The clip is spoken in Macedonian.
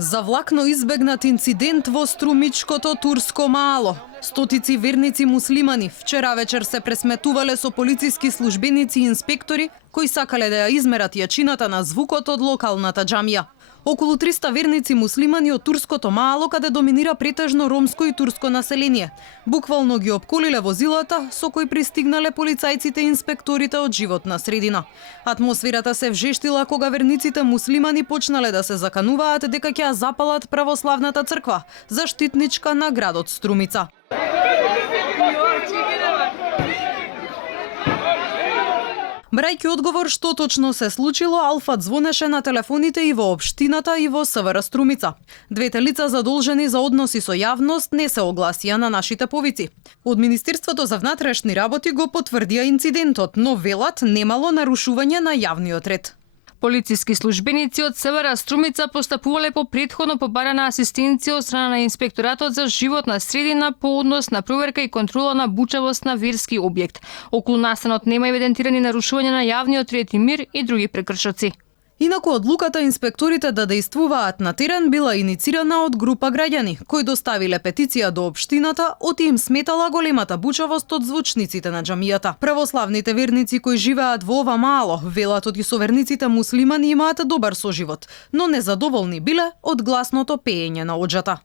Завлакно избегнат инцидент во Струмичкото турско мало. Стотици верници муслимани вчера вечер се пресметувале со полициски службеници и инспектори кои сакале да ја измерат јачината на звукот од локалната џамија. Околу 300 верници муслимани од турското мало, каде доминира претежно ромско и турско население, буквално ги опколиле возилата со кои пристигнале полицајците и инспекторите од животна средина. Атмосферата се вжештила кога верниците муслимани почнале да се закануваат дека ќе ја запалат православната црква, заштитничка на градот Струмица. Брајќи одговор што точно се случило, Алфа звонеше на телефоните и во општината и во СВР Струмица. Двете лица задолжени за односи со јавност не се огласија на нашите повици. Од Министерството за внатрешни работи го потврдија инцидентот, но велат немало нарушување на јавниот ред. Полициски службеници од СВР Струмица постапувале по претходно побарана асистенција од страна на инспекторатот за животна средина по однос на проверка и контрола на бучавост на верски објект. Околу настанот нема евидентирани нарушувања на јавниот ред и мир и други прекршоци. Инаку одлуката инспекторите да действуваат на терен била иницирана од група граѓани, кои доставиле петиција до општината, оти им сметала големата бучавост од звучниците на џамијата. Православните верници кои живеат во ова мало, велат оти со верниците муслимани имаат добар соживот, но незадоволни биле од гласното пеење на оџата.